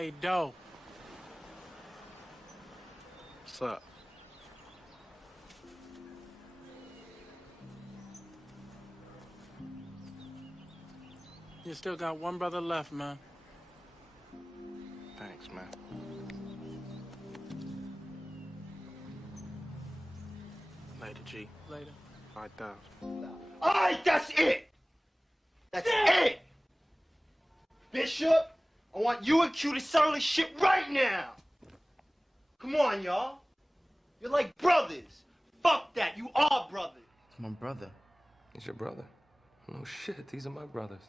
Hey, Doe. What's up? You still got one brother left, man. Thanks, man. Later, G. Later. 5,000. All right, that's it. That's it. Bishop, I want you and Q to settle this shit right now. Come on, y'all. You're like brothers. Fuck that. You are brothers. It's my brother. He's your brother? No shit, these are my brothers.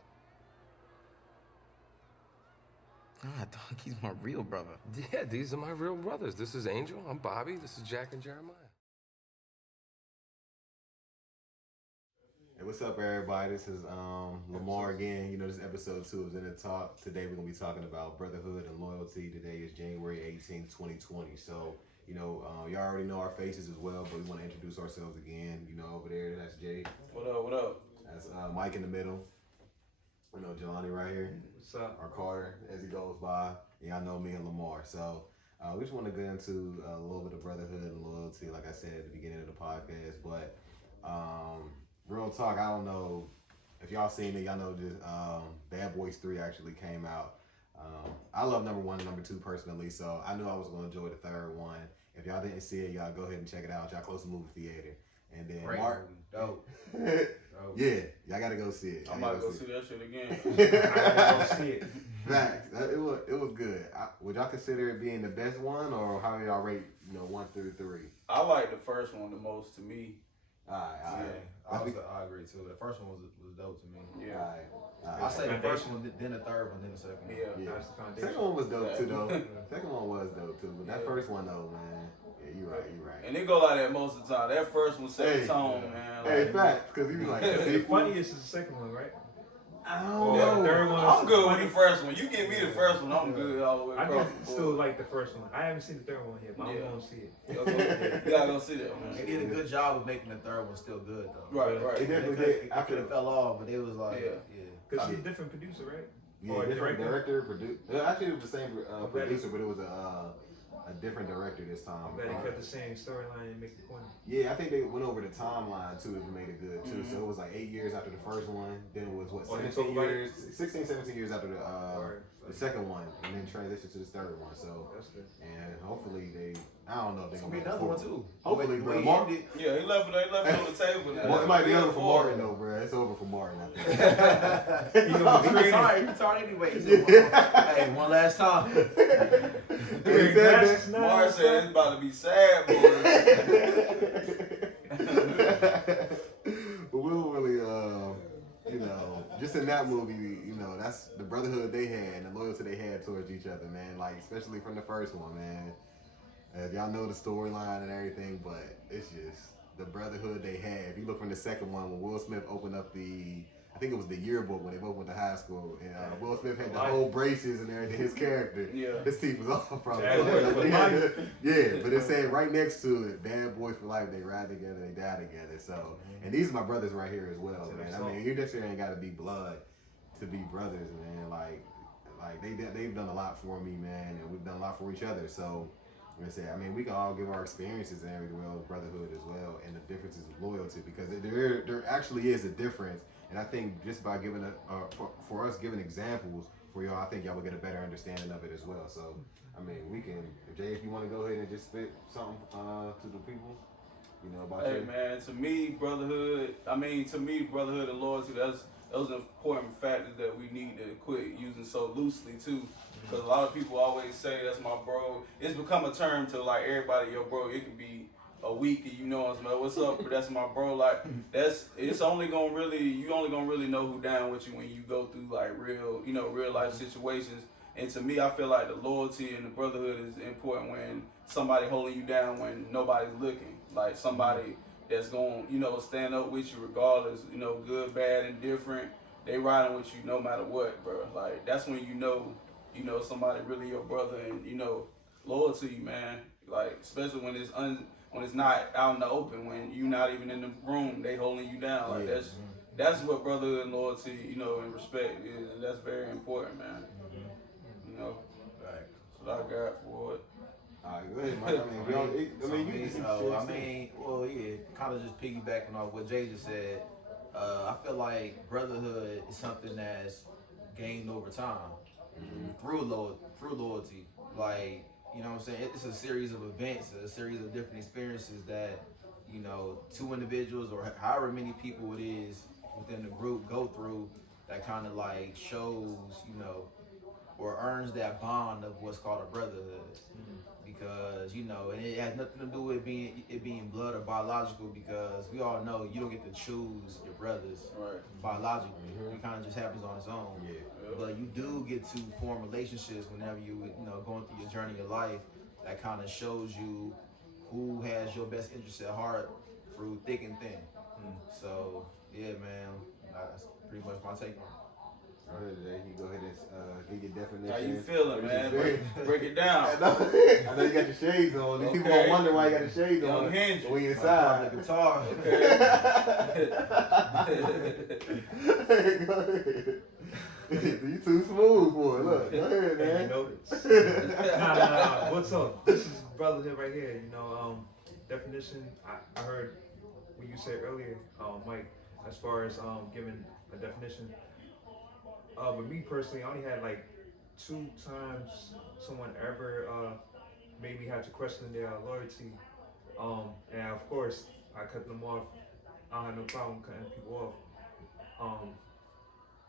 Nah, dog, he's my real brother. Yeah, these are my real brothers. This is Angel, I'm Bobby, this is Jack and Jeremiah. Hey, what's up, everybody? This is Lamar again. You know, this is episode 2 of In the Talk. Today we're going to be talking about brotherhood and loyalty. Today is January 18th, 2020. So, you know, y'all already know our faces as well, but we want to introduce ourselves again. You know, over there, that's Jay. What up, what up? That's Mike in the middle. You know, Jelani right here. What's up? Our Carter, as he goes by. Y'all know me and Lamar. So, we just want to get into a little bit of brotherhood and loyalty, like I said at the beginning of the podcast. But, real talk, I don't know if y'all seen it. Y'all know this. Bad Boys 3 actually came out. I love number 1 and number 2 personally, so I knew I was going to enjoy the third one. If y'all didn't see it, y'all go ahead and check it out. Y'all close to the movie theater. And then Great Mark. movie. Dope. Yeah, y'all got to go see it. I'm about to go see that shit again. I gotta go see it. Facts. It was good. Would y'all consider it being the best one, or how y'all rate, 1 through 3? I like the first one the most to me. Alright. I agree too. The first one was dope to me. Yeah. Alright. I say the first one, then the third one, then the second one. Yeah. That's the foundation. Second one was dope too, though. Second one was dope too, but that first one though, man. Yeah, you right. And it go like that most of the time. That first one set the tone, man. Hey, facts, because you like The funniest is the second one, right? I Or don't the know. third one. I'm good with the first one. You give me the first one, I'm good all the way I across just the still board. like the first one. I haven't seen the third one yet, but I'm going to see it. You gotta go see that one. They did a good job of making the third one still good though. Right. They definitely did. I could have fell off, but it was like, Yeah. Because he's a different producer, right? Yeah, Or a different director. producer. Actually, it was the same producer, but it was a different director this time. I bet he kept the same storyline and make it corny. Yeah, I think they went over the timeline too and made it good too. So it was like 8 years after the first one. Then it was 17 years, 16, 17 years after the second one, and then transition to the third one. So That's good. and hopefully I don't know if they're it's gonna gonna be make another one too. Hopefully, The bro. way he Mark, ended, Yeah, he left it on the table now. well, it might be over for Four. Martin though, bro. It's over for Martin. I think. he retired anyway. He said, hey, one last time. He said that. Mars said it's about to be sad, boy. But we'll really, just in that movie, that's the brotherhood they had and the loyalty they had towards each other, man. Like, especially from the first one, man. As y'all know the storyline and everything, but it's just the brotherhood they had. If you look from the second one, when Will Smith opened up I think it was the yearbook when they both went to high school, and Will Smith had the whole braces and everything, his character. Yeah. His teeth was off probably. Yeah. But it said right next to it, Bad Boys for Life, they ride together, they die together. So, and these are my brothers right here as well, man. I mean, you just ain't got to be blood to be brothers, man. Like they've done a lot for me, man, and we've done a lot for each other. So, like I said, I mean, we can all give our experiences and everything with brotherhood as well, and the differences of loyalty, because there actually is a difference. And I think just by giving for us giving examples for y'all, I think y'all will get a better understanding of it as well. So, I mean, we can, Jay, if you want to go ahead and just spit something to the people, about Hey man, to me, brotherhood and loyalty, those are important factors that we need to quit using so loosely too. Because a lot of people always say that's my bro. It's become a term to like everybody, yo bro, it could be a week and what's up, but that's my bro. Like you only gonna really know who down with you when you go through like real life situations. And to me, I feel like the loyalty and the brotherhood is important when somebody holding you down when nobody's looking. Like somebody that's gonna, stand up with you regardless, good, bad, and different. They riding with you no matter what, bro. Like that's when you know somebody really your brother, and loyal to you, man. Like especially when it's not out in the open, when you're not even in the room, they holding you down. Like that's what brotherhood and loyalty, and respect is, and that's very important, man. Right. what I got for it. All right, go ahead, Mike. Well, yeah, kind of just piggybacking off what Jay just said. I feel like brotherhood is something that's gained over time through loyalty. Like, you know what I'm saying? It's a series of events, a series of different experiences that, you know, two individuals or however many people it is within the group go through that kind of like shows, you know, or earns that bond of what's called a brotherhood. Because, you know, and it has nothing to do with being blood or biological, because we all know you don't get to choose your brothers biologically. It kind of just happens on its own. But you do get to form relationships whenever you know, going through your journey of life that kind of shows you who has your best interest at heart through thick and thin. So, yeah, man, that's pretty much my take on it. You go ahead and get your definition. How you feeling, man? Break it down. I know you got your shades on. People won't wonder why you got the shades on when you inside. The guitar. Go ahead. You too smooth for it. Look, go ahead, man. You notice. Nah. What's up? This is brotherhood right here. You know, definition. I heard what you said earlier, Mike, as far as giving a definition. But me personally, I only had like 2 times someone ever made me have to question their loyalty. And of course, I cut them off. I don't have no problem cutting people off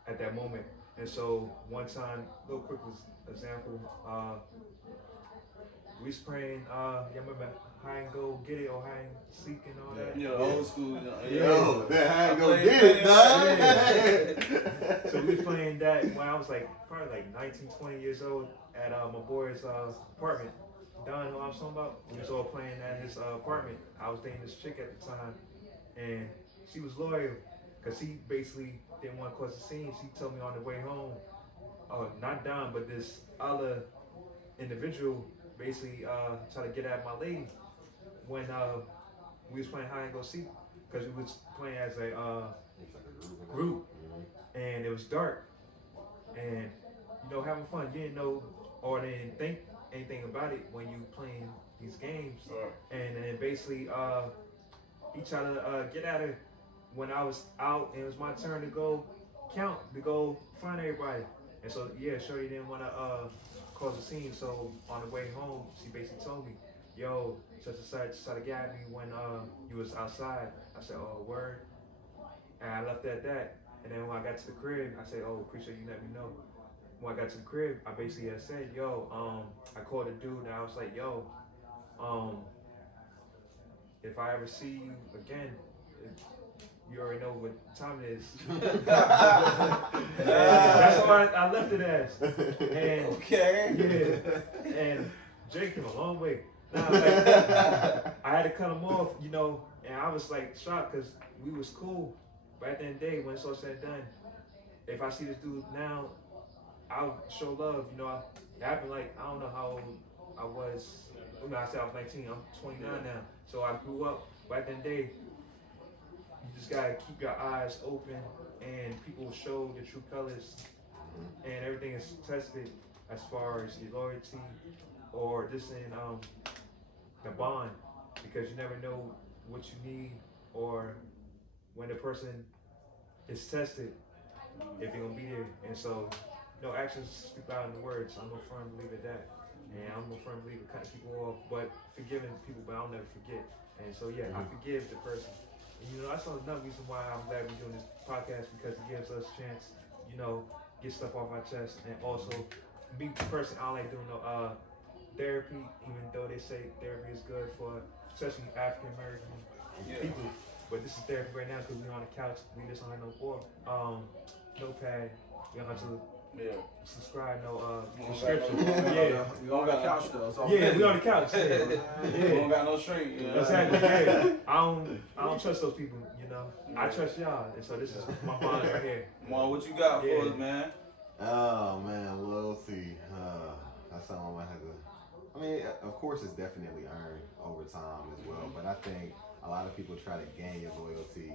at that moment. And so one time, little quick example, we was playing, y'all remember hide and go get it or hide and seek and all that? Yeah, old school. Yo, that hide and go get it, dog. So we was playing that when I was like probably like 19, 20 years old at my boy's apartment. Don, who I was talking about, we was all playing at his apartment. I was dating this chick at the time, and she was loyal because he basically didn't want to cause a scene. She told me on the way home, not Don, but this other individual basically tried to get at my lady when we was playing hide and go seek, because we was playing as a group, and it was dark, and you know, having fun. You didn't know or didn't think anything about it when you playing these games, and then basically he tried to get at her when I was out, and it was my turn to go find everybody. And so yeah, Shorty didn't want to cause a scene. So on the way home, she basically told me, "Yo, such and such tried to get at me when you was outside." I said, "Oh, word," and I left it at that. And then when I got to the crib, I said, "Oh, appreciate you letting me know." When I got to the crib, I basically had said, "Yo, I called a dude, and I was like, yo, if I ever see you again, you already know what time it is." That's why I left it as. And, yeah. And Jay came a long way. Nah, like, I had to cut him off, you know, and I was like shocked because we was cool. But at the end of the day, when it's all said and done, if I see this dude now, I'll show love. You know, it happened like, I don't know how old I was. You know, I said I was 19. I'm 29 now. So I grew up. But at the end of the day, you just gotta keep your eyes open, and people show the true colors, and everything is tested as far as your loyalty or just in the bond, because you never know what you need or when the person is tested if they're gonna be there. And so, you know, actions speak louder than words. I'm a firm believer in that, and I'm a firm believer cutting people off, but forgiving people, but I'll never forget. And so yeah, I forgive the person. And you know, that's another reason why I'm glad we're doing this podcast, because it gives us a chance, you know, get stuff off our chest. And also, me personally, I don't like doing no therapy, even though they say therapy is good for especially African American people. But this is therapy right now because we're on the couch. We just don't have no board, notepad. We don't have to subscribe no subscription. We on the couch though. Yeah, we on the couch. We don't got no strength. You know? Exactly. Yeah. I don't trust those people. You know, I trust y'all, and so this is my bond right here. Well, what you got for us, man? Oh man, loyalty. That's something I have to. I mean, of course, it's definitely earned over time as well. But I think a lot of people try to gain your loyalty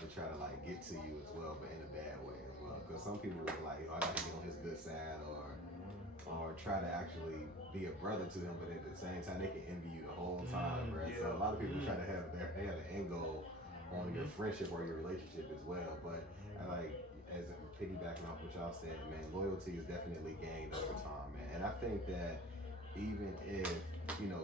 and try to like get to you as well, but in a bad way as well. Because some people are like, "Oh, I gotta get on his good side," or or try to actually be a brother to them, but at the same time they can envy you the whole time, bro. Yeah. So a lot of people try to have they have an end goal on your friendship or your relationship as well. But I like, as piggybacking off what y'all said, man, loyalty is definitely gained over time, man. And I think that even if, you know,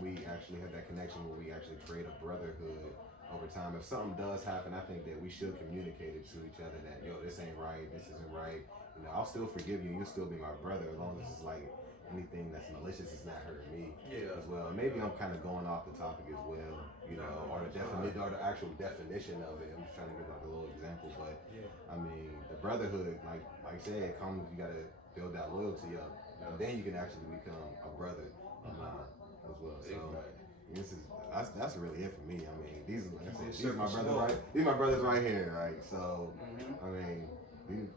we actually have that connection where we actually create a brotherhood over time, if something does happen, I think that we should communicate it to each other that, yo, this ain't right, this isn't right. You know, I'll still forgive you, you'll still be my brother, as long as it's like anything that's malicious is not hurting me as well. And maybe I'm kind of going off the topic as well, you know, or the definition or the actual definition of it. I'm just trying to give like a little example, but I mean, the brotherhood, like I said, comes, you gotta build that loyalty up, and then you can actually become a brother of mine as well. So this is that's really it for me. I mean, these like I said, these are my brothers right. These are my brothers right here, right? So I mean, these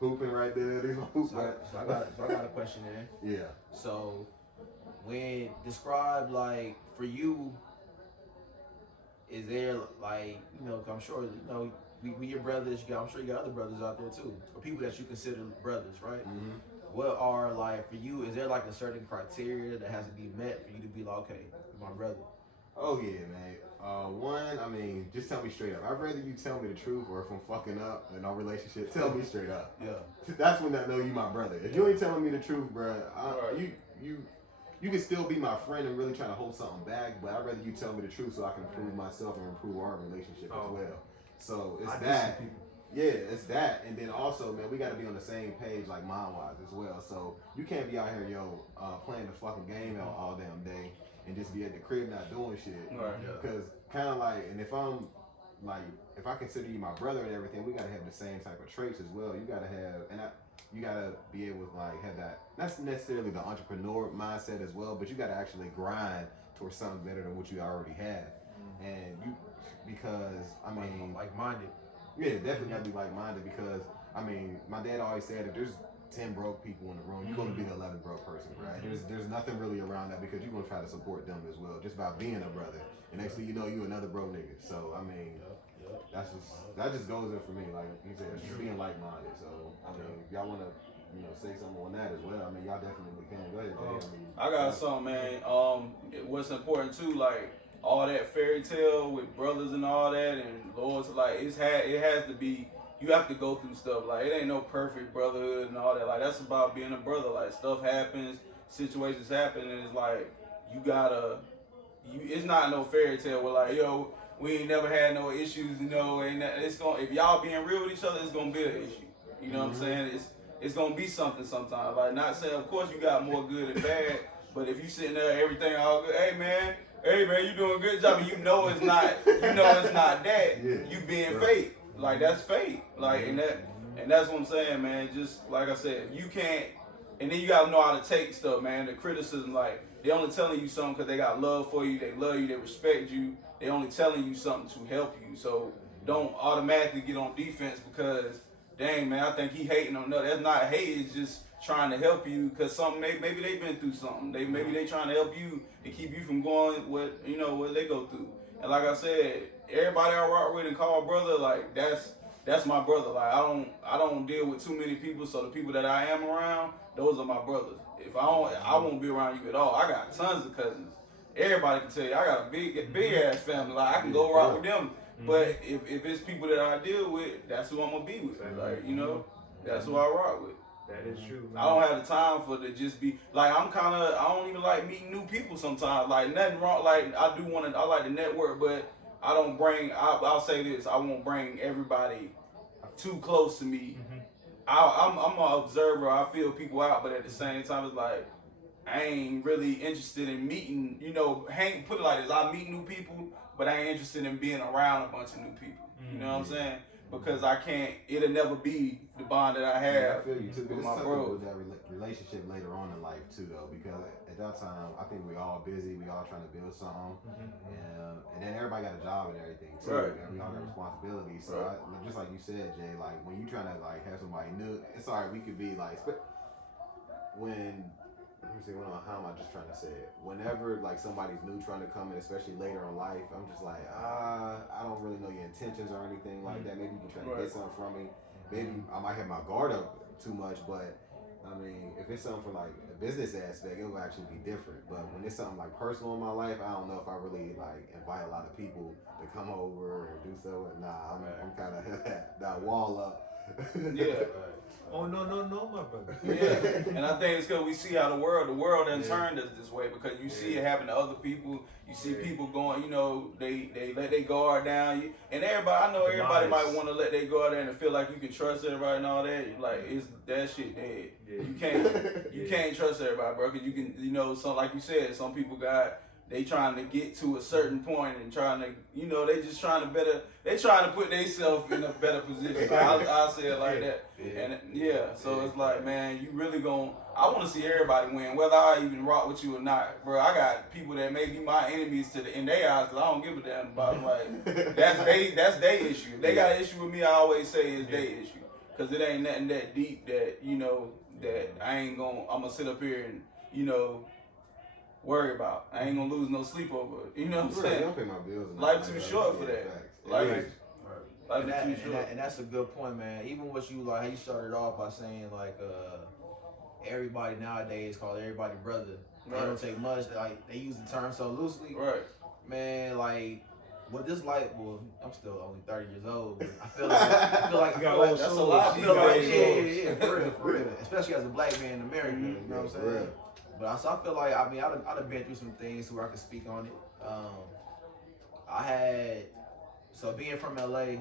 hooping right there. These hooping. So I got a question there. Yeah. So when describe like for you, is there like, you know, 'cause I'm sure, you know, we your brothers. I'm sure you got other brothers out there too, or people that you consider brothers, right? What are like for you? Is there like a certain criteria that has to be met for you to be like, okay, you're my brother? Oh yeah, man. One, I mean, just tell me straight up. I'd rather you tell me the truth, or if I'm fucking up in our relationship, tell me straight up. Yeah. That's when I know you my brother. If you ain't telling me the truth, bro, you can still be my friend and really trying to hold something back, but I'd rather you tell me the truth so I can improve myself and improve our relationship as well. So it's that. Yeah, it's that. And then also, man, we got to be on the same page, like mind-wise as well. So you can't be out here, playing the fucking game all damn day and just be at the crib not doing shit. Because kind of like, and if I'm like, if I consider you my brother and everything, we got to have the same type of traits as well. You got to have, you got to be able to like have that, not necessarily the entrepreneur mindset as well, but you got to actually grind towards something better than what you already have. And because, I mean, like-minded. Yeah, definitely gotta be like-minded, because I mean, my dad always said if there's 10 broke people in the room, you're gonna be the 11th broke person, right? There's nothing really around that, because you're gonna try to support them as well, just by being a brother. And next thing you know, you another broke nigga. So I mean, that just goes in for me. Like you said, just being like-minded. So I mean, y'all wanna say something on that as well. I mean, y'all definitely can. Go ahead, Dave. I got something, man. What's important too, like all that fairy tale with brothers and all that and loyalty, like it has to be, you have to go through stuff. Like it ain't no perfect brotherhood and all that. Like that's about being a brother. Like stuff happens, situations happen, and it's like it's not no fairy tale where like, yo, we ain't never had no issues, and it's gonna, if y'all being real with each other, it's gonna be an issue. You know what I'm saying? It's gonna be something sometimes. Like not saying, of course you got more good and bad, but if you sitting there everything all good, hey man, you doing a good job, and you know it's not that. You being fake. Like that's fake. Like and that's what I'm saying, man. Just like I said, you can't, and then you gotta know how to take stuff, man. The criticism, like they only telling you something because they got love for you, they love you, they respect you. They only telling you something to help you. So don't automatically get on defense because, dang man, I think he hating on nothing. That's not hate. It's just trying to help you because something maybe they've been through something. Maybe they trying to help you to keep you from going what they go through. And like I said, everybody I rock with and call brother, like that's my brother. Like I don't deal with too many people, so the people that I am around, those are my brothers. If I won't be around you at all. I got tons of cousins. Everybody can tell you I got a big ass family. Like I can go rock with them. But if it's people that I deal with, that's who I'm gonna be with. Like that's who I rock with. That is true, man. I don't have the time for to just be like I don't even like meeting new people sometimes. Like nothing wrong. Like I like to network, but I don't bring. I'll say this: I won't bring everybody too close to me. I'm an observer. I feel people out, but at the same time, it's like I ain't really interested in meeting. Put it like this: I meet new people, but I ain't interested in being around a bunch of new people. You know what I'm saying? Because I can't. It'll never be the bond that I have. I feel you too. With It's my something bros. with that relationship later on in life too, though. Because at that time, I think we all busy. We all trying to build something, and then everybody got a job and everything too. Right. And we all got responsibilities. So just like you said, Jay, like when you trying to like have somebody new, it's alright. We could be like when. Let me see, how am I just trying to say it? Whenever like somebody's new trying to come in, especially later in life, I'm just like, I don't really know your intentions or anything like that. Maybe you can try to get something from me. Maybe I might have my guard up too much, but I mean, if it's something from like a business aspect, it will actually be different. But when it's something like personal in my life, I don't know if I really like invite a lot of people to come over or do so. Nah, I'm kind of that wall up. Yeah. Oh no, my brother. Yeah, and I think it's because we see how the world then turned us this way because you see it happen to other people. You see people going, you know, they let their guard down. And everybody, I know everybody might want to let their guard down and feel like you can trust everybody and all that. Like it's that shit dead. Yeah. You can't trust everybody, bro. Because you can, you know, some like you said, some people they trying to get to a certain point and trying to, you know, they just trying to put themselves in a better position. I'll say it like that. And so it's like, man, you really I want to see everybody win, whether I even rock with you or not, bro. I got people that may be my enemies in their eyes because I don't give a damn about them. Like, that's their issue. If they got an issue with me, I always say it's their issue. Because it ain't nothing that deep that, you know, that I'm going to sit up here and, you know, worry about. I ain't gonna lose no sleep over it. You know what I'm saying? Don't pay my bills. Life too short for that. Life is too short. And that's a good point, man. Even what you like, how you started off by saying like, everybody nowadays call everybody brother. Right. They don't take much. Like they use the term so loosely. Right. Man, like. Well, this well, I'm still only 30 years old, but I feel like that's a lot. I feel like, yeah, for real. Especially as a black man in America, you know what I'm saying? But I feel like, I mean, I've been through some things where I can speak on it. Being from LA,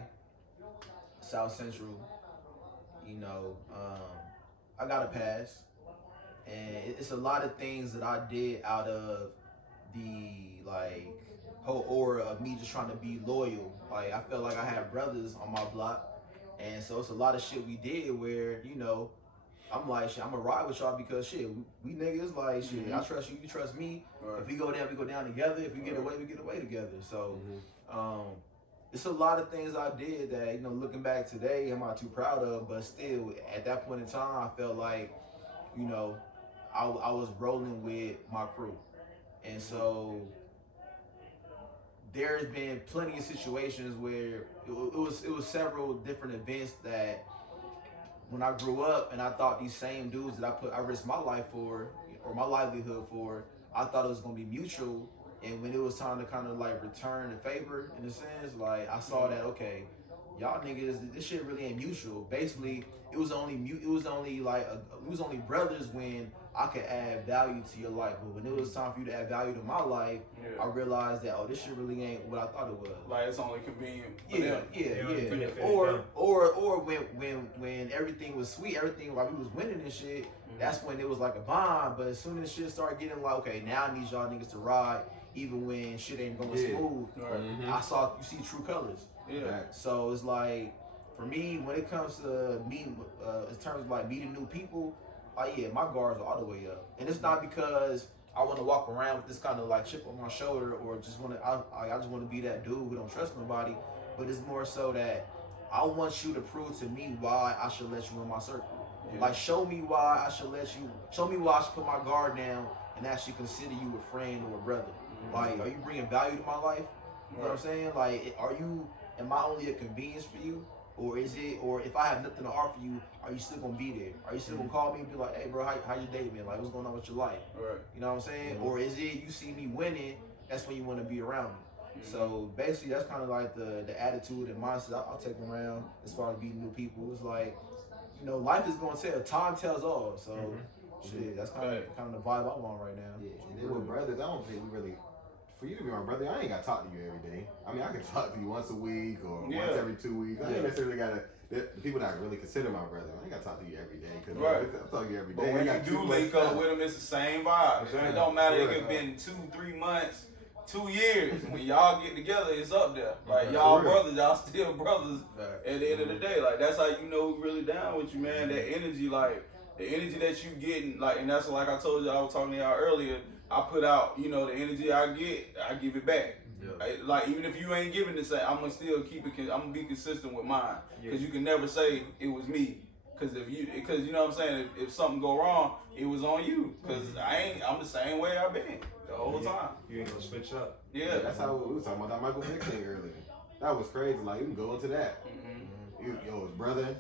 South Central, you know, I got a pass, and it's a lot of things that I did out of the like whole aura of me just trying to be loyal. Like I felt like I had brothers on my block, and so it's a lot of shit we did where, you know, I'm like, shit, I'm gonna ride with y'all because shit, we niggas like shit. I trust you, you trust me. Right. If we go down together. If we get away, we get away together. So, it's a lot of things I did that, you know, looking back today, I'm not too proud of. But still, at that point in time, I felt like, you know, I was rolling with my crew, and so there's been plenty of situations where it was several different events that. When I grew up and I thought these same dudes that I risked my life for or my livelihood for, I thought it was gonna be mutual. And when it was time to kind of like return the favor in a sense, like I saw that, okay, y'all niggas, this shit really ain't mutual. Basically, it was only brothers when I could add value to your life. But when it was time for you to add value to my life, I realized that, this shit really ain't what I thought it was. Like it's only convenient for them. Yeah. Or when everything was sweet, everything while we was winning and shit, that's when it was like a bond. But as soon as shit started getting like, okay, now I need y'all niggas to ride, even when shit ain't going smooth. Right. You see true colors. Yeah. So it's like, for me, when it comes to meeting, in terms of like meeting new people, my guards are all the way up. And it's not because I want to walk around with this kind of like chip on my shoulder or just want to, I just want to be that dude who don't trust nobody. But it's more so that I want you to prove to me why I should let you in my circle. Yeah. Like, show me why I should put my guard down and actually consider you a friend or a brother. Like, are you bringing value to my life? You know what I'm saying? Like, am I only a convenience for you? Or if I have nothing to offer you, are you still gonna be there? Are you still gonna call me and be like, hey bro, how your day been? Like, what's going on with your life? Right. You know what I'm saying? Or is it you see me winning, that's when you wanna be around me? So basically that's kind of like the attitude and mindset I'll take around as far as meeting new people. It's like, you know, life is gonna tell, time tells all. So shit, that's kind of the vibe I'm on right now. Yeah, and then with brothers, I don't think we really, for you to be my brother, I ain't got to talk to you every day. I mean, I can talk to you once a week or once every 2 weeks. I ain't necessarily got to, the people that I really consider my brother, I ain't got to talk to you every day. Cause I'm talking to you every day. But when you do link up with them, it's the same vibe. It don't matter if it's been 2-3 months, 2 years. When y'all get together, it's up there. Like, y'all brothers, y'all still brothers at the end of the day. Like, that's how you know who really down with you, man. That energy, like, the energy that you getting, like, and that's like I told you, I was talking to y'all earlier, I put out, you know, the energy I get, I give it back. Like, even if you ain't giving the same, I'm gonna still keep it, I'm gonna be consistent with mine. Cause you can never say it was me. Cause cause you know what I'm saying, if something go wrong, it was on you. Cause I'm the same way I've been the whole time. You ain't gonna switch up. Yeah. That's how we was talking about that Michael Vick thing earlier. That was crazy. Like, you can go into that. Yo, his brother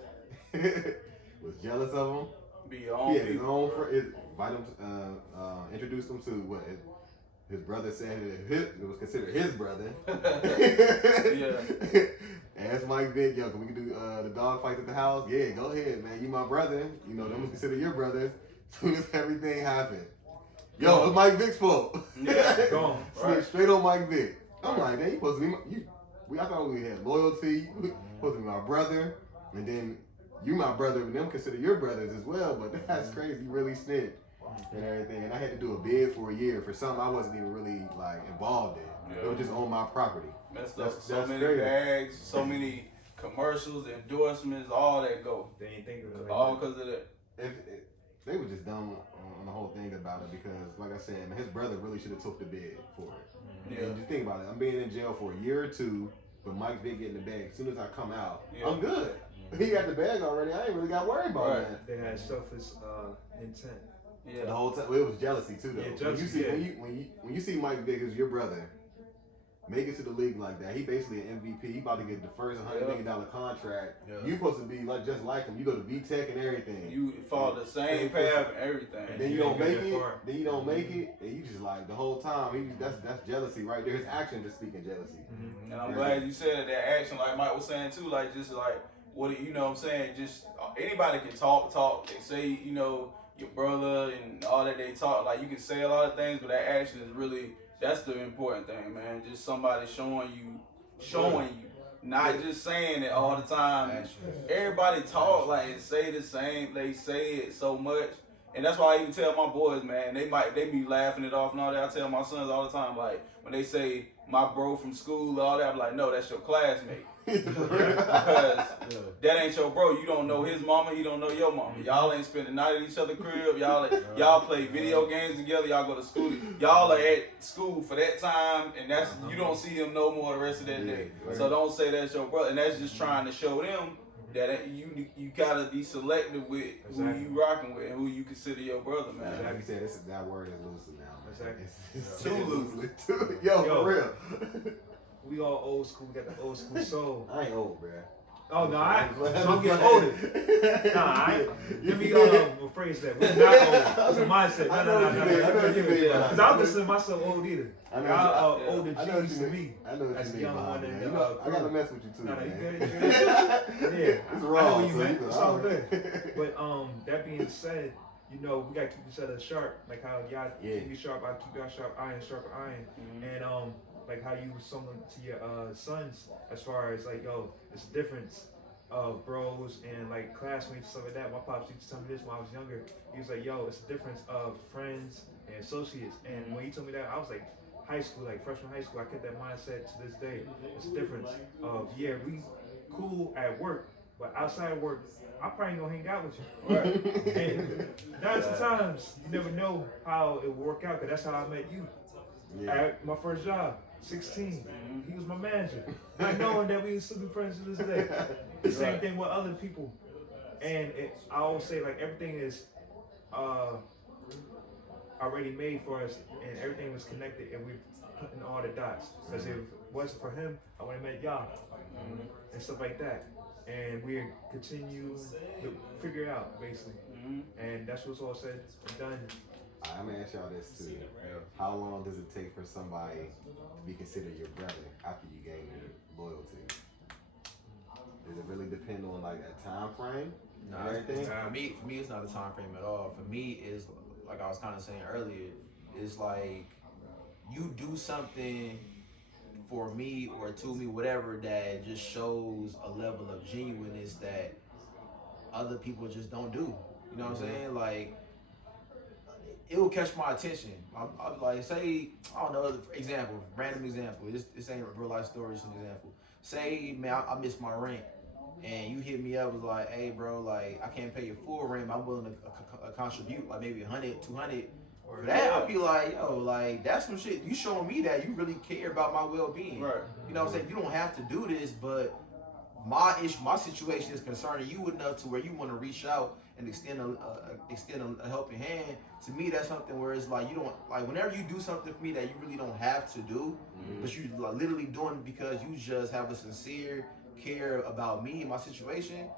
was jealous of him. Be your own He had his people. own friend. Invite him, introduced him to what his brother said it was considered his brother. Yeah. Ask Mike Vick, yo, can we do the dog fights at the house? Yeah, go ahead, man. You my brother. You know, them was considered your brother. As soon as everything happened. Yo, it's Mike Vick's fault. Yeah, gone. Right. Straight on Mike Vick. I'm like, man, you supposed to be I thought we had loyalty. You supposed to be my brother. And then you my brother, and them consider your brothers as well. But that's crazy. You really snitched and everything. And I had to do a bid for a year for something I wasn't even really like involved in. Yeah. It was just on my property. So many crazy. bags, so many commercials, endorsements, all that go. They ain't think of it. All because of that. They were just dumb on the whole thing about it because, like I said, man, his brother really should have took the bid for it. Yeah. And just think about it. I'm being in jail for a year or two, but Mike Vick getting the bag. As soon as I come out, I'm good. He got the bag already. I ain't really got worried about that. They had selfish intent. Yeah. The whole time, well, it was jealousy too, though. Yeah, jealousy, when you see Mike Vick, who's your brother, make it to the league like that, he basically an MVP. He about to get the first $100 million contract. Yeah. You supposed to be like just like him. You go to VTech and everything. You follow the same path and everything. And then you don't make it. Then you don't make it, and you just like the whole time. That's jealousy right there. His actions just speaking jealousy. And I'm glad you said that action, like Mike was saying too, like just like what you know what I'm saying, just anybody can talk. They say, you know, your brother and all that they talk, like you can say a lot of things, but that action is really that's the important thing, man. Just somebody showing you, not just saying it all the time. Everybody talk like and say the same, they say it so much. And that's why I even tell my boys, man, they be laughing it off and all that. I tell my sons all the time, like, when they say my bro from school, all that, I'm like, no, that's your classmate. Because that ain't your bro. You don't know his mama, he don't know your mama. Y'all ain't spending the night at each other's crib. Y'all play video games together. Y'all go to school. Y'all are at school for that time, and that's you don't see him no more the rest of that day. So don't say that's your brother. And that's just trying to show them that you gotta be selective with who you rocking with and who you consider your brother, man. Like you said, that word is loose now. Exactly. It's too loose. Yo, for real. We all old school. We got the old school soul. I ain't old, bruh. Oh no, I'm getting older. Let me rephrase that. We're not old. It's a mindset. No. Because I don't consider myself old either. Y'all older G's to me. I know what as you a mean, young one. I gotta mess with you too. No, you man. good? Yeah, It's raw. I know what you so meant. you It's all good. But that being said, you know, we gotta keep each other sharp. Like how y'all keep me sharp, I keep y'all sharp. Iron sharper iron. And like how you was someone to your sons as far as like, yo, it's a difference of bros and like classmates and stuff like that. My pops used to tell me this when I was younger. He was like, yo, it's a difference of friends and associates. And when he told me that, I was like high school, like freshman high school, I kept that mindset to this day. It's a difference of, yeah, we cool at work, but outside of work, I probably ain't gonna hang out with you. Right. And 9 times, you never know how it will work out, because that's how I met you. At my first job. 16. He was my manager. Not knowing that we were still be friends to this day. The same thing with other people. And I always say, like, everything is already made for us, and everything was connected, and we're putting all the dots. Because if it wasn't for him, I would have met y'all and stuff like that. And we continue to figure it out, basically. And that's what's all said and done. I'm gonna ask y'all this too. How long does it take for somebody to be considered your brother after you gain their loyalty? Does it really depend on like a time frame? No, for me, it's not a time frame at all. For me, it's like I was kind of saying earlier. It's like you do something for me or to me, whatever, that just shows a level of genuineness that other people just don't do. You know what I'm saying? Like, it will catch my attention. I'm like, say, I don't know, random example. This ain't a real life story, it's an example. Say, man, I missed my rent, and you hit me up was like, hey, bro, like, I can't pay your full rent, but I'm willing to contribute, like, maybe 100, 200. For that, I'll be like, yo, like, that's some shit. You showing me that you really care about my well-being. Right. You know what I'm saying? You don't have to do this, but my situation is concerning you enough to where you want to reach out and extend a helping hand. To me, that's something where it's like, you don't, like, whenever you do something for me that you really don't have to do, but you like literally doing it because you just have a sincere care about me and my situation,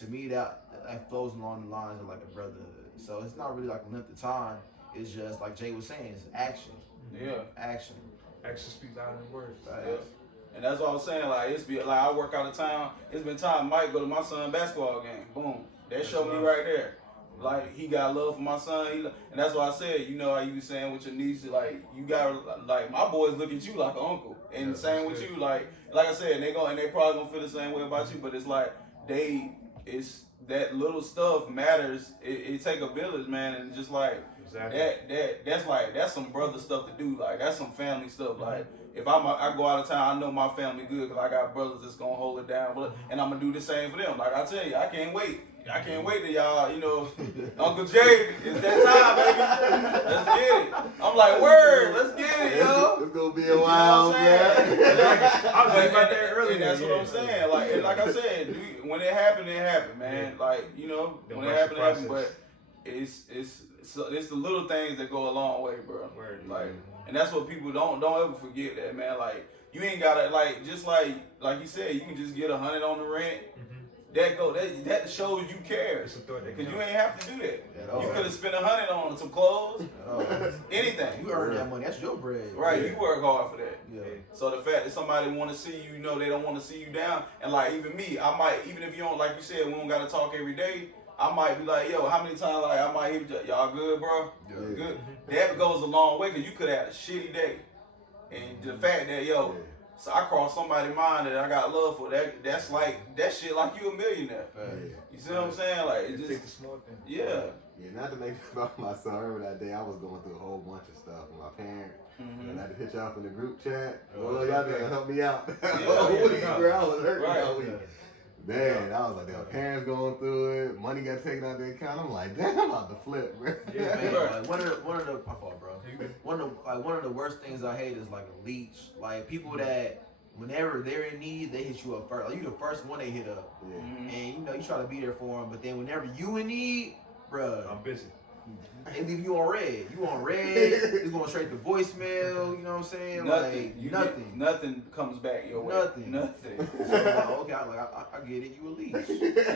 to me that flows along the lines of like a brotherhood. So it's not really like a length of time. It's just like Jay was saying, it's action. Yeah. Action. Action speaks louder than words. Yeah. And that's what I'm saying. Like it's be like I work out of town. It's been time Mike go to my son's basketball game. Boom. That showed me right there. Like he got love for my son. And that's why I said, you know how you was saying with your niece, like you got like my boys look at you like an uncle. And the same with you. Like I said, they probably gonna feel the same way about you. But it's like it's that little stuff matters. It take a village, man, and just like that's some brother stuff to do. Like that's some family stuff. Like if I go out of town, I know my family good because I got brothers that's gonna hold it down. And I'm gonna do the same for them. Like I tell you, I can't wait. I can't wait till y'all, you know, Uncle Jay, it's that time, baby. Let's get it. I'm like, word, let's get it, yo. It's gonna be a while, man. I was thinking about that earlier. And that's what I'm saying. Like, and like I said, when it happened, man. Yeah. Like, you know, when it happened, it happened. But it's the little things that go a long way, bro. Word. Like, and that's what people don't ever forget that, man. Like, you ain't gotta just like you said, you can just get $100 on the rent. That shows you care. Because you ain't have to do that. You could have spent $100 on some clothes, anything. You earn that money. That's your bread. Right. You work hard for that. Yeah. So the fact that somebody want to see you, they don't want to see you down. And like even me, I might, even if you don't, like you said, we don't got to talk every day. I might be like, yo, how many times I might hit you, y'all good, bro? Yeah. Good. That goes a long way because you could have had a shitty day. And the fact that, so I cross somebody's mind that I got love for that's like that shit like you a millionaire. You see what I'm saying? Like it just take the small thing. Yeah. Yeah, not to make about my son. I remember that day I was going through a whole bunch of stuff with my parents. And I had to hit y'all up in the group chat. Well, y'all gotta help me out. I was hurting. Man, I was like, their parents going through it. Money got taken out of their account. I'm like, damn, I'm about to flip, bro. Yeah, man. Like, one of the my fault, bro. One of the worst things I hate is like a leech. Like people that whenever they're in need, they hit you up first. Like you the first one they hit up. Yeah. And you try to be there for them, but then whenever you in need, bro, I'm busy. They leave you on red. You on red. It's going straight to voicemail. You know what I'm saying? Nothing. Nothing comes back your way. Nothing. So okay, I get it. You a leash.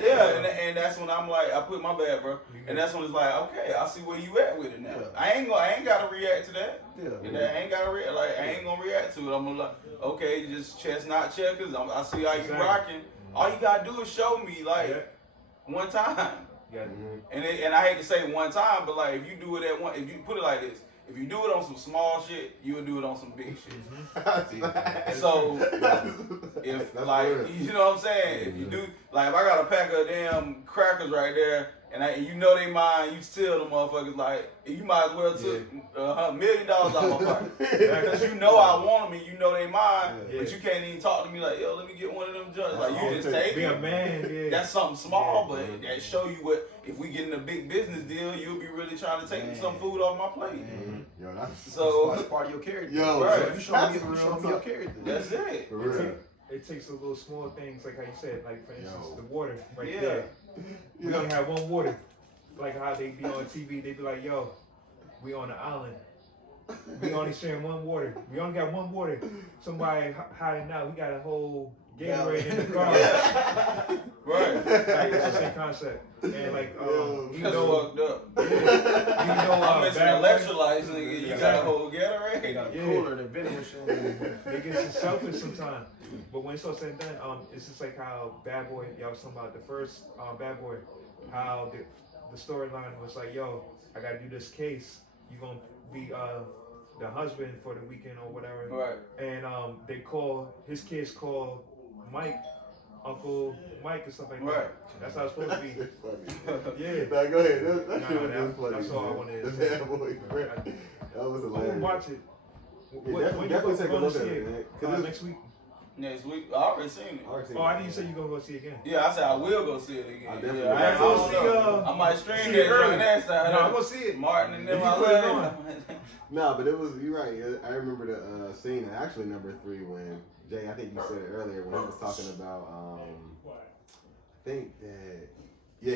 Yeah, and that's when I'm like, I put my bad, bro. And that's when it's like, okay, I see where you at with it now. Yeah. I ain't gotta react to that. Yeah. I ain't gotta react. Like I ain't gonna react to it. I'm gonna like, okay, just chestnut checkers. I see how you rocking. All you gotta do is show me one time. Yeah. And I hate to say one time, but like if you do it at one, if you put it like this, if you do it on some small shit, you will do it on some big shit. So if like you know what I'm saying, if you do like if I got a pack of damn crackers right there and they mine, you steal the motherfuckers like you might as well took $1 million out of my pocket because I want them and they mine, but you can't even talk to me like yo let me get one of them joints like you just take it. Be a man, That's something small, but that show you what if we get in a big business deal, you'll be really trying to take some food off my plate. Yo, that's part of your character. Yo, right. You show me your character. That's it. It takes the little small things, like how you said, like for instance, the water right there. We only have one water. Like how they be on TV, they be like, yo, we on the island. We only sharing one water. We only got one water. Somebody hiding out. We got a whole Gatorade in the car. Right. Like, it's the same concept. And like, that's fucked up. I'm missing electrolytes, nigga. You got a whole Gatorade. You got a cooler, the vending machine. They get selfish sometimes. But when it's all said and done, it's just like how Bad Boy, y'all was talking about the first Bad Boy, how the storyline was like, yo, I gotta do this case. You gonna be the husband for the weekend or whatever. Right. And his kids call Mike, Uncle Mike or something like that. That's how it's supposed to be. Yeah. Nah, go ahead. That shit was funny. That's all I wanted to say. say. That was hilarious. I'm gonna watch it. Definitely take a look at it, man. Next week. Next week, I already seen it. Oh, I didn't say you gonna go see it again. Yeah, I said I will go see it again. I might stream that during that time. No, I'm gonna see it. Martin and them. No, but you're right. I remember the scene, actually number 3 when Jay, I think you said it earlier when he was talking about, I think that,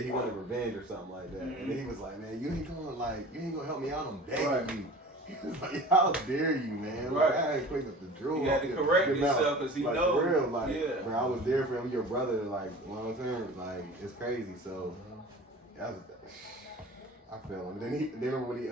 he wanted revenge or something like that. And then he was like, man, you ain't gonna help me out, I'm begging you. He was like, how dare you, man? Right. Like, I ain't cleaned up the drool. He had to correct himself because he like, knows. For real, like, yeah. bro, I was there for him, your brother, like, long term. Like, it's crazy. So, that was, I feel him. Then remember when he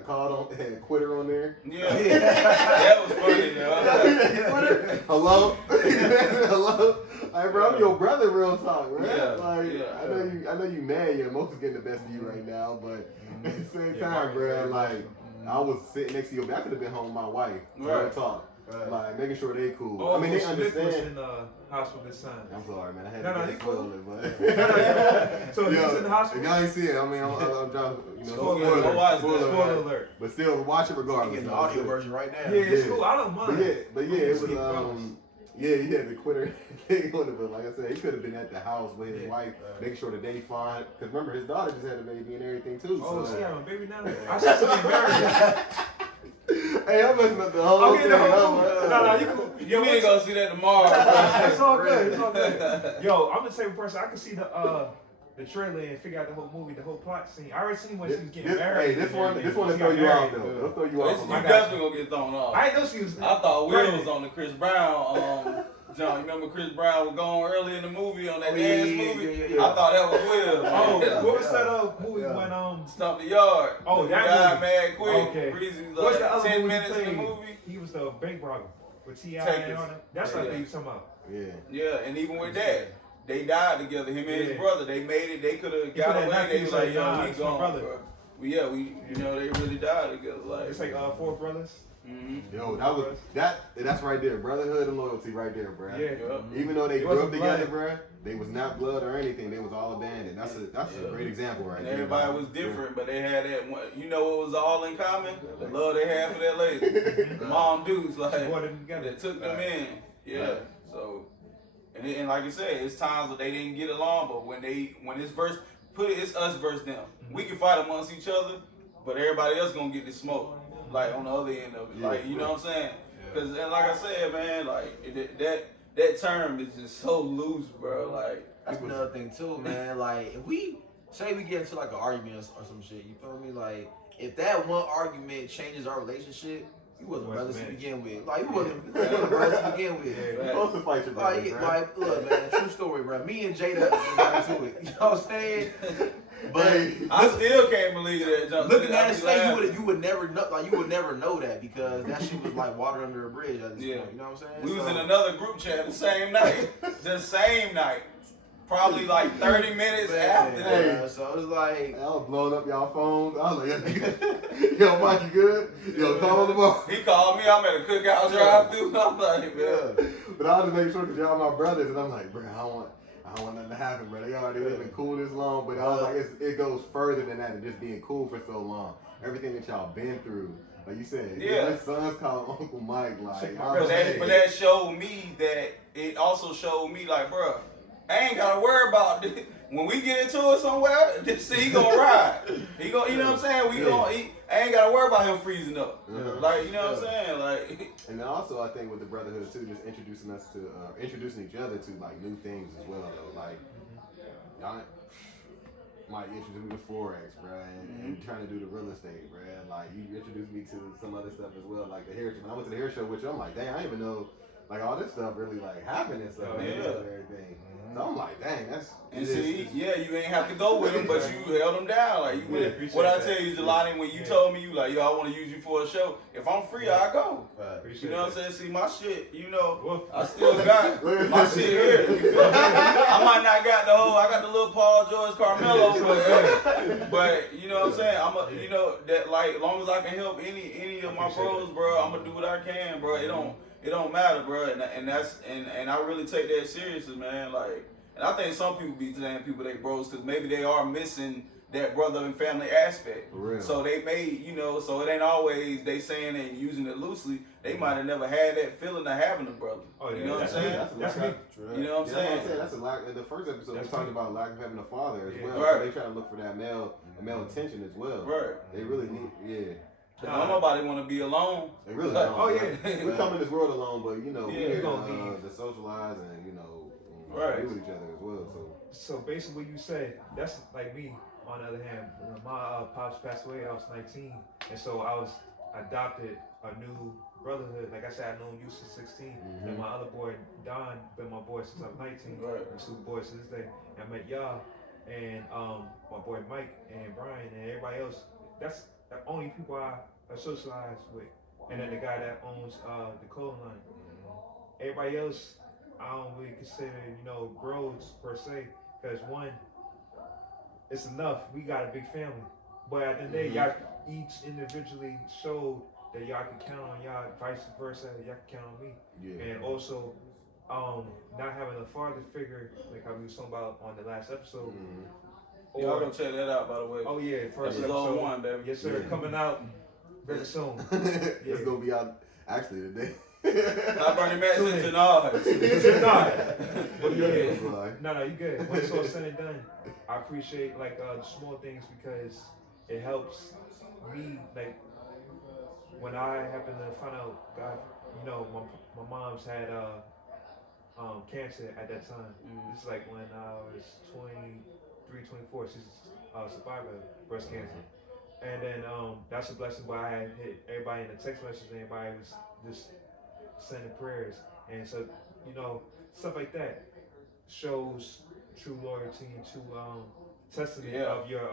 called on, had Quitter on there? Yeah. That was funny, yo. Hello? Hello? Like, bro, I'm your brother, real talk, right? Yeah. Like, Yeah. I know you mad. Your emotions getting the best of you right now, but at the same time, bro, like, I was sitting next to you. I could have been home with my wife. Real talk. Like, making sure they cool. Oh, I mean, they Smith understand. was in the hospital this time. I'm sorry, man. I had No, to you spoil cool. it, but. So he's in the hospital? If y'all ain't see it, I mean, I'm dropping, Spoiler alert. But still, watch it regardless. Getting the audio version right now. Yeah, it's cool. I don't mind. But yeah, it was, yeah, he had the Quitter thing on it, but like I said, he could have been at the house with his wife, making sure the day fine. Because remember, his daughter just had a baby and everything too. Oh, so, she having a baby now? I should get married. Hey, I'm messing up the whole thing. No, you cool. You ain't gonna see that tomorrow. It's all good. It's all good. Yo, I'm the type of person, I can see the trailer and figure out the whole movie, the whole plot scene. I already seen when she was getting married. Hey, this one to throw you off though. It'll throw you off. You definitely gonna get thrown off. I didn't know she was. I thought Will was on the Chris Brown. John, you remember Chris Brown was going early in the movie on that dance movie? Yeah. I thought that was Will. Oh, what was that movie when Stomp the Yard? Oh, that guy movie. mad quick. Okay. Breezy was What's the like other 10 movie minutes in the played? movie. He was the bank robber with T.I. Take and it. all that. That's what you talking about. Yeah. Yeah, and even with that, they died together. Him and his brother. They made it. They could have got could've away. not They been was like, like, yo, nah, we it's my gone. brother. Bro. We they really died together. Like It's like 4 brothers. Mm-hmm. Yo, that's right there, brotherhood and loyalty right there, bro. Yeah. Even though they It grew up wasn't together, blood. bro, they was not blood or anything. They was all abandoned. That's a great example right And there. everybody was different, but they had that one. You know what was all in common? The love they had for that lady. Mom dudes like that took them in. Yeah. So, and like I said, it's times that they didn't get along, but when it's it's us versus them. We can fight amongst each other, but everybody else gonna get the smoke. Like on the other end of it, like you know what I'm saying? Because and like I said, man, like that term is just so loose, bro. Like that's another thing too, man. Like if we say we get into like an argument or some shit, you feel me? Like if that one argument changes our relationship, you wasn't brothers to begin with. Like you wasn't brothers to begin with. You're supposed to fight your brothers, bro. Like look, man, true story, bro. Me and Jada got into it. You know what I'm saying? But I still can't believe that. Looking at it, say you would never know, like you would never know that because that shit was like water under a bridge at this point. You know what I'm saying? We was in another group chat the same night, the same night, probably like 30 minutes after that. So it was like I was blowing up y'all phones. I was like, yo, Mike, you good? Yo, call on the phone. He called me. I'm at a cookout drive-through. I'm like, But I was just making sure because y'all my brothers, and I'm like, bro, I don't want nothing to happen, bro. They already been cool this long, but I was like, it goes further than that than just being cool for so long. Everything that y'all been through, like you said, my son's called Uncle Mike, like. But that showed me that it also showed me like, bro, I ain't gotta worry about this. When we get into it somewhere, he gonna ride. He gonna, you know what I'm saying? I ain't gotta worry about him freezing up. Like, you know what I'm saying? Like. And then also, I think with the brotherhood too, just introducing each other to like new things as well. Though, like y'all might introduce me to Forex, bro, and trying to do the real estate, bro. Like you introduced me to some other stuff as well, like the hair. When I went to the hair show with you, I'm like, dang, I didn't even know like all this stuff really like happened and stuff, and everything. So I'm like, dang, that's. And see, you ain't have to go with him, but you held him down. Like you went. What I tell you, Jelani, when you told me you like, yo, I want to use you for a show. If I'm free, I go. You know what I'm saying? See my shit. You know, I still got my shit here. You feel me? I might not got the whole. I got the little Paul George Carmelo, but you know what I'm saying. You know that like, as long as I can help any of my bros, bro, I'm gonna do what I can, bro. It don't matter, bro, and I really take that seriously, man. Like, and I think some people be saying people they bros because maybe they are missing that brother and family aspect. For real. So they may, you know, so it ain't always they saying and using it loosely. They might have never had that feeling of having a brother. Oh, yeah, you know what I'm saying? That's me. You know what I'm saying? That's a lack. In the first episode, we talked about lack of having a father as well. Right. So they try to look for that male attention as well. Right. They really need, Don't nobody want to be alone. They really Like, don't. Oh yeah. We come in this world alone, but you know, Yeah, we're to socialize and be with each other as well. So basically, what you said, that's like me. On the other hand, when my pops passed away, I was 19, and so adopted a new brotherhood. Like I said, I known you since 16, and my other boy Don been my boy since I was 19. Right. We're super boys to this day. And I met y'all and my boy Mike and Brian and everybody else. That's the only people I socialize with. And then the guy that owns the clothing line. Everybody else, I don't really consider, bros per se, because one, it's enough. We got a big family. But at the end of the day, y'all each individually showed that y'all can count on y'all, vice versa, y'all can count on me. Yeah. And also, not having a father figure, like how we was talking about on the last episode. Y'all gonna check that out, by the way. Oh yeah, first episode 1, baby. Yes, sir. Yeah. Coming out very soon. It's gonna be out actually today. Not Bernie Madison tonight. But yeah, no, you good. When it's all said and done, I appreciate like the small things because it helps me. Like when I happen to find out, God, my mom's had cancer at that time. This is like when I was 23, 24. She's a survivor of breast cancer. And then that's a blessing, but I had hit everybody in the text message, and everybody was just sending prayers. And so, stuff like that shows true loyalty and true testament of your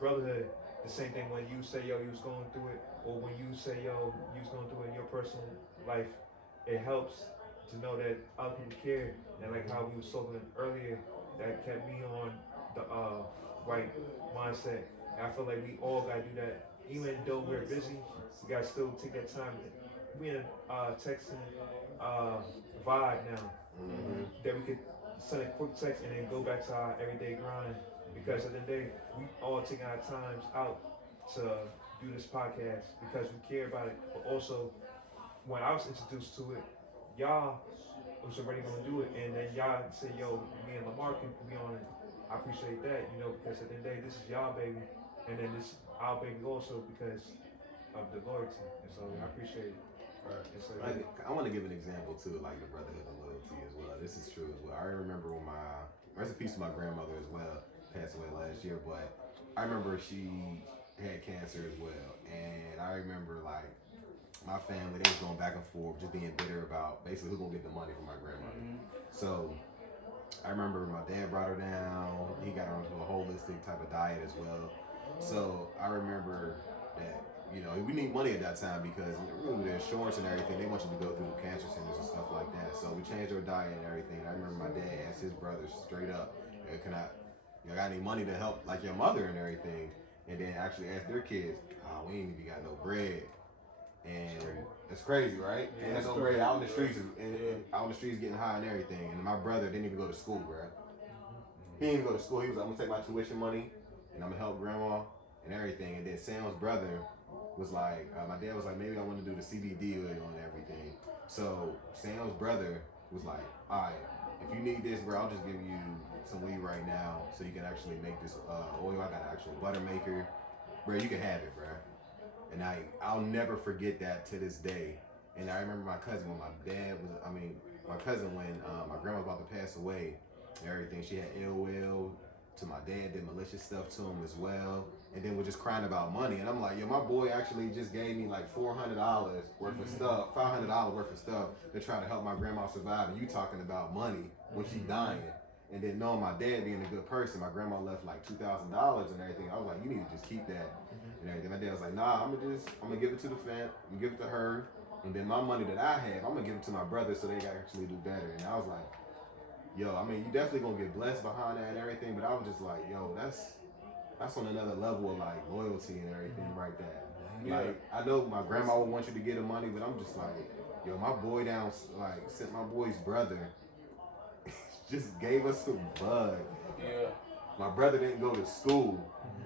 brotherhood. The same thing when you say, yo, you was going through it, or when you say, yo, you was going through it in your personal life, it helps to know that other people care. And like how we was talking earlier, that kept me on the right mindset. And I feel like we all gotta do that. Even though we're busy, we gotta still take that time. We in a texting vibe now. That we could send a quick text and then go back to our everyday grind. Because at the end of the day, we all taking our times out to do this podcast because we care about it. But also, when I was introduced to it, y'all was already gonna do it, and then y'all say, yo, me and Lamar can be on it. I appreciate that, because at the end of the day, this is y'all baby, and then this our baby also because of the loyalty, and so I appreciate it. Right. So, I want to give an example too, like the brotherhood and loyalty as well. This is true as well. I remember when rest in peace to my grandmother as well, passed away last year, but I remember she had cancer as well, and I remember like my family, they was going back and forth, just being bitter about basically who's gonna get the money from my grandmother. So I remember my dad brought her down. He got her onto a holistic type of diet as well. So I remember that, we need money at that time because really the insurance and everything, they want you to go through the cancer centers and stuff like that. So we changed our diet and everything. I remember my dad asked his brothers straight up, can I got any money to help like your mother and everything? And then actually asked their kids, we ain't even got no bread. And it's crazy, right? Yeah, and there's no bread out in the streets, out in the streets getting high and everything. And my brother didn't even go to school, bro. He didn't even go to school. He was like, I'm gonna take my tuition money and I'm gonna help grandma and everything. And then Sam's brother was like, my dad was like, maybe I want to do the CBD oil and everything. So Sam's brother was like, all right, if you need this, bro, I'll just give you some weed right now so you can actually make this oil. I got an actual butter maker. Bro, you can have it, bro. And I'll never forget that to this day. And I remember my cousin when my cousin when my grandma was about to pass away and everything, she had ill will to my dad, did malicious stuff to him as well. And then we're just crying about money. And I'm like, yo, my boy actually just gave me like $400 worth of stuff, $500 worth of stuff to try to help my grandma survive. And you talking about money when she dying. And then knowing my dad being a good person, my grandma left like $2,000 and everything. I was like, you need to just keep that and everything. My dad was like, nah, I'm gonna give it to the fam, I'm gonna give it to her, and then my money that I have, I'm gonna give it to my brother so they can actually do better. And I was like, yo, I mean, you definitely gonna get blessed behind that and everything, but I was just like, yo, that's on another level of like loyalty and everything right there. Like, I know my grandma would want you to get the money, but I'm just like, yo, my boy sent my boy's brother. Just gave us some bud. Yeah. My brother didn't go to school.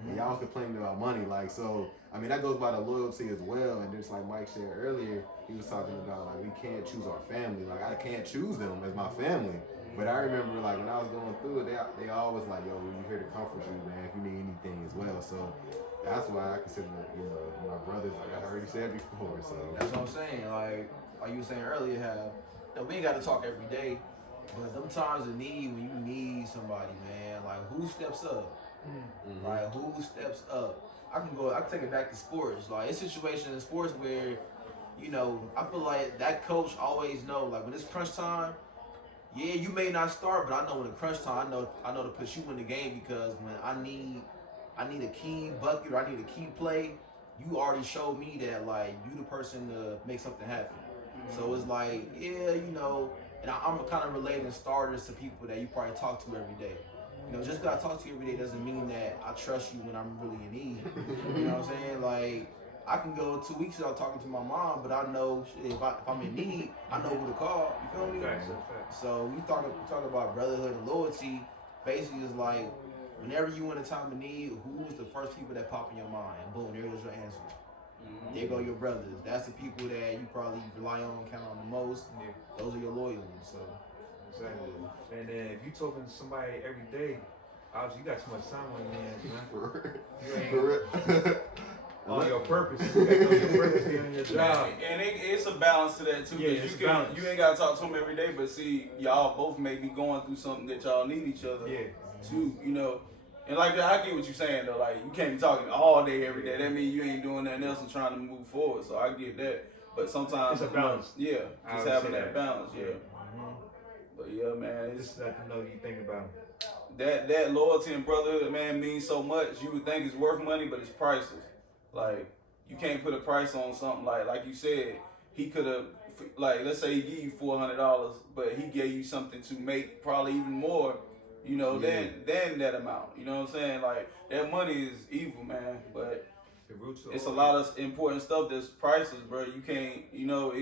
And y'all was complaining about money. Like, so, I mean, that goes by the loyalty as well. And just like Mike said earlier, he was talking about, like, we can't choose our family. Like, I can't choose them as my family. But I remember, like, when I was going through it, they always like, yo, we're here to comfort you, man, if you need anything as well. So, that's why I consider, my brothers, like I already said before. So that's what I'm saying. Like you were saying earlier, how we ain't got to talk every day. But them times of need, when you need somebody, man, like who steps up? Like, who steps up? I can take it back to sports. Like, it's situations in sports where, you know, I feel like that coach always know, like, when it's crunch time, yeah, you may not start, but I know when it's crunch time, I know to put you in the game, because when I need a key bucket or I need a key play, you already showed me that, like, you the person to make something happen. So it's like, yeah, you know, and I'm kind of relating starters to people that you probably talk to every day. You know, just because I talk to you every day doesn't mean that I trust you when I'm really in need. You know what I'm saying? Like, I can go 2 weeks without talking to my mom, but I know if I'm in need, I know who to call. You feel me? So we talk about brotherhood and loyalty. Basically, it's like, whenever you in a time of need, who is the first people that pop in your mind? And boom, there goes your answer. There go your brothers. That's the people that you probably rely on, count on the most. Yeah. Those are your loyal ones. So. Exactly. And then if you talking to somebody every day, obviously you got too much time on your hands, man. You ain't on your purpose. You got to know your purpose doing your job. And it's a balance to that too. Yeah, you ain't gotta talk to them every day, but see, y'all both may be going through something that y'all need each other too, you know. And like that, I get what you're saying though. Like, you can't be talking all day every day. That means you ain't doing nothing else and trying to move forward. So I get that. But sometimes it's a balance. Yeah, just having that balance. Yeah. But yeah, man, it's just let them know you think about them. That loyalty and brotherhood, man, means so much. You would think it's worth money, but it's priceless. Like, you can't put a price on something like you said. He could have, like, let's say he gave you $400, but he gave you something to make probably even more, you know, than that amount. You know what I'm saying? Like, that money is evil, man. But it's a lot of important stuff that's priceless, bro. You can't, you know,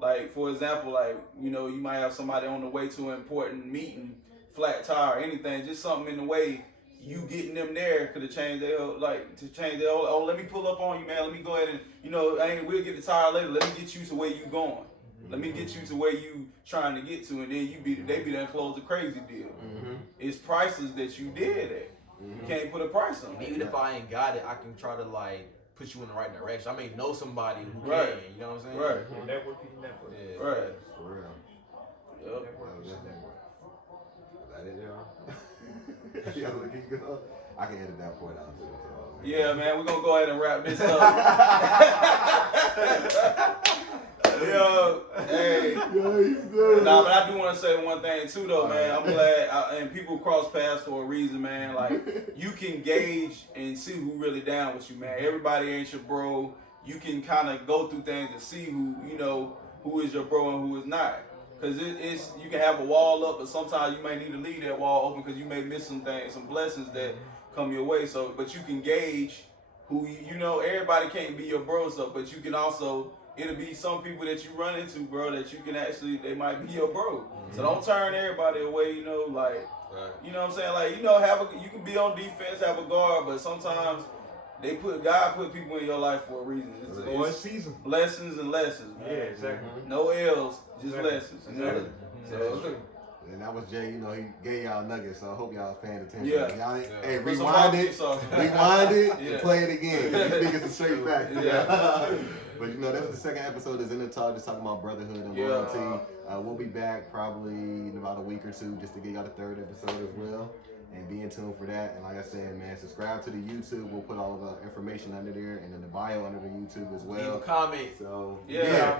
like, for example, like, you know, you might have somebody on the way to an important meeting, flat tire, anything, just something in the way. You getting them there could have changed their, oh, let me pull up on you, man. Let me go ahead and, you know, we'll get the tire later. Let me get you to where you going. Let me get you to where you trying to get to, and then they be there and close the crazy deal. It's prices that you did it. You can't put a price on it. Even if I ain't got it, I can try to, like, put you in the right direction. I may know somebody who can, you know what I'm saying? Right. Network. Yeah. Right. For real. Yep. Is that it, y'all? I can edit that point out too. So. Yeah, man, we're gonna go ahead and wrap this up. Yo, hey. Nah, but I do want to say one thing too, though, man. I'm glad, and people cross paths for a reason, man. Like, you can gauge and see who really down with you, man. Everybody ain't your bro. You can kind of go through things and see who is your bro and who is not. Cause it's you can have a wall up, but sometimes you may need to leave that wall open because you may miss some things, some blessings that come your way. So, but you can gauge who you know. Everybody can't be your bros up, but you can also. It'll be some people that you run into, bro, that you can actually they might be your bro. So don't turn everybody away. You know, like you know what I'm saying. Like, you know, you can be on defense, have a guard, but sometimes. God put people in your life for a reason. It's season. Blessings and lessons, man. Yeah, exactly. No L's, just lessons. You know? So, and that was Jay, you know, he gave y'all nuggets, so I hope y'all was paying attention. Yeah. Y'all, hey, rewind it, and play it again. These niggas are straight facts. Yeah. But you know, that's the second episode is in the talk, just talking about brotherhood and loyalty. We'll be back probably in about a week or two just to get y'all the third episode as well. And be in tune for that. And like I said, man, subscribe to the YouTube. We'll put all of the information under there and in the bio under the YouTube as well. Leave a comment. So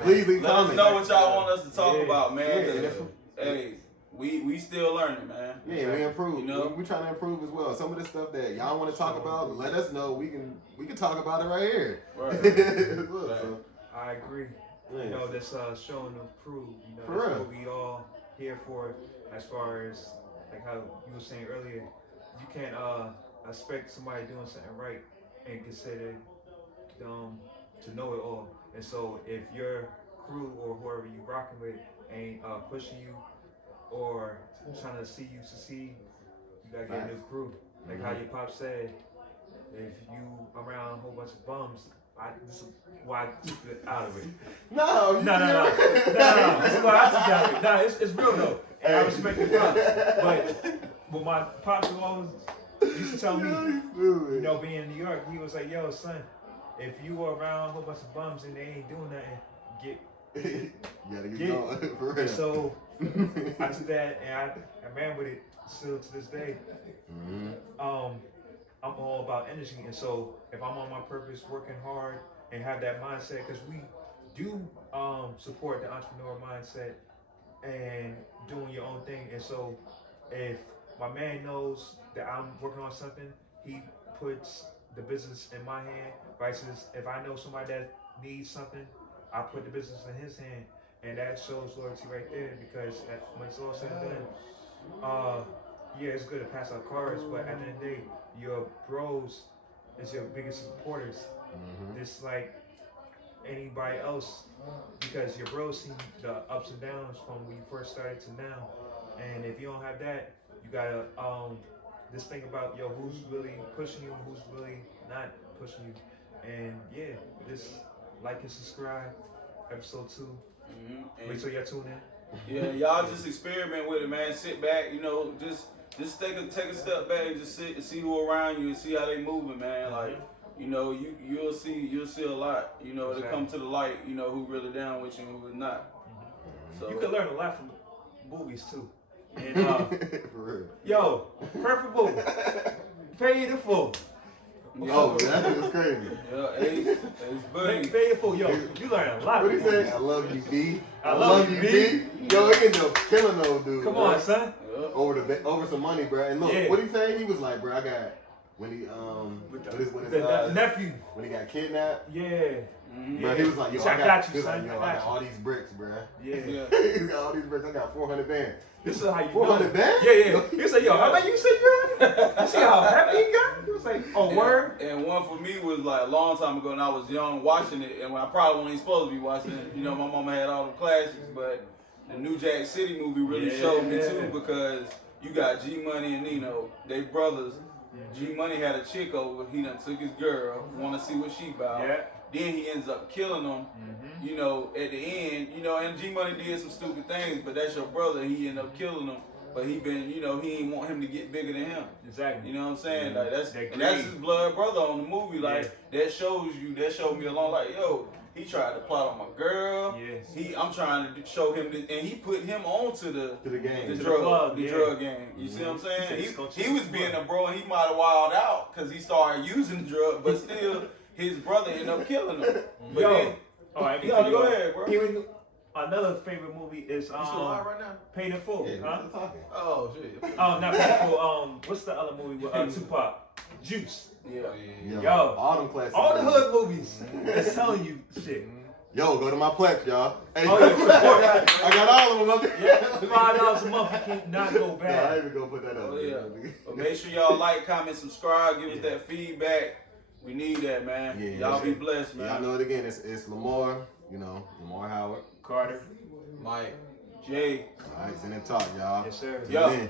please leave comments. Let us know what y'all want us to talk about, man. Yeah. Hey, we still learning, man. Yeah, we improve. You know? we trying to improve as well. Some of the stuff that y'all want to talk about, let us know. We can talk about it right here. Right. So, I agree. Yeah. You know, that's showing and prove. You know, For that's real. what we all here for. As far as like how you were saying earlier, you can't expect somebody doing something right and consider to know it all. And so if your crew or whoever you rocking with ain't pushing you or trying to see you succeed, you gotta get a new crew. Like how your pop said, if you around a whole bunch of bums, this is why I took it out of it. No. This is why I took it out of it. No, it's real though. And I respect the pops. But what my pops always used to tell me, you know, being in New York, he was like, yo, son, if you are around a whole bunch of bums and they ain't doing nothing, you gotta get going. For real. And so I took that and I ran with it still to this day. I'm all about energy, and so if I'm on my purpose, working hard, and have that mindset, because we do support the entrepreneur mindset and doing your own thing. And so if my man knows that I'm working on something, he puts the business in my hand. Versus if I know somebody that needs something, I put the business in his hand, and that shows loyalty right there. Because when it's all said and done, yeah, it's good to pass out cards, but at the end of the day, your bros is your biggest supporters. Just like anybody else, because your bros see the ups and downs from when you first started to now. And if you don't have that, you gotta just think about who's really pushing you and who's really not pushing you. And yeah, just like and subscribe. Episode 2. Make sure y'all tune in. Yeah, y'all just experiment with it, man. Sit back, just take a step back and just sit and see who around you and see how they moving, man. Like, you'll see a lot. It'll come to the light. Who really down with you and who's not. So You can learn a lot from movies too. And For real. yo, perfect movie. Pay the full. Oh, that was crazy. Yeah, Ace Buddy. Pay the full. Yo, you learn a lot. What he from say? movies. I love you, B. I love you, B. Yo, he ended up killing those dudes. Come bro. on, son. Over some money, bro. And look, what he say? He was like, bro, I got when he the nephew when he got kidnapped. Yeah. Bro, he was like, yo, I got you, he was son. like, yo, I got all these bricks, bro. Yeah. He got all these bricks. I got 400 bands. This is how you 400 bands? Yeah. He was like, yo, how about you say you got? You see how happy he got? He was like, oh, word? And one for me was like a long time ago when I was young watching it, and when I probably wasn't supposed to be watching it. My mama had all the classics, but the New Jack City movie really showed me too, because you got G Money and Nino, they brothers. G Money had a chick over, he done took his girl, wanna see what she about. Yeah. Then he ends up killing them, at the end, and G Money did some stupid things, but that's your brother, he ended up killing him. But he ain't want him to get bigger than him. Exactly. You know what I'm saying? Like that's greed. his blood brother on the movie. Like that showed me along. Like he tried to plot on my girl. Yes. I'm trying to show him, and he put him onto the game, the drug game. You see what I'm saying? He was being a bro, and he might have wilded out because he started using the drug, but still his brother ended up killing him. But then, all right, go ahead, bro. Even another favorite movie is You still alive right now? Paid in Full. Yeah, Huh? talking. Oh shit. Oh, not Paid in Full. What's the other movie with Tupac? Juice. Yo, Yo, all them classics. all the hood movies. That's telling you shit. Yo, go to my Plex, y'all. Hey, Oh, yeah, support that. I got all of them up there. Yeah, $5 a month. You cannot go Nah, I bad. ain't even gonna put that up. Oh yeah. But make sure y'all like, comment, subscribe, give us that feedback. We need that, man. Yeah, Y'all be blessed, man. Y'all know it again. It's Lamar. Lamar Howard. Carter. Mike. Jay. All right, send and talk, y'all. Yes, sir. Yeah.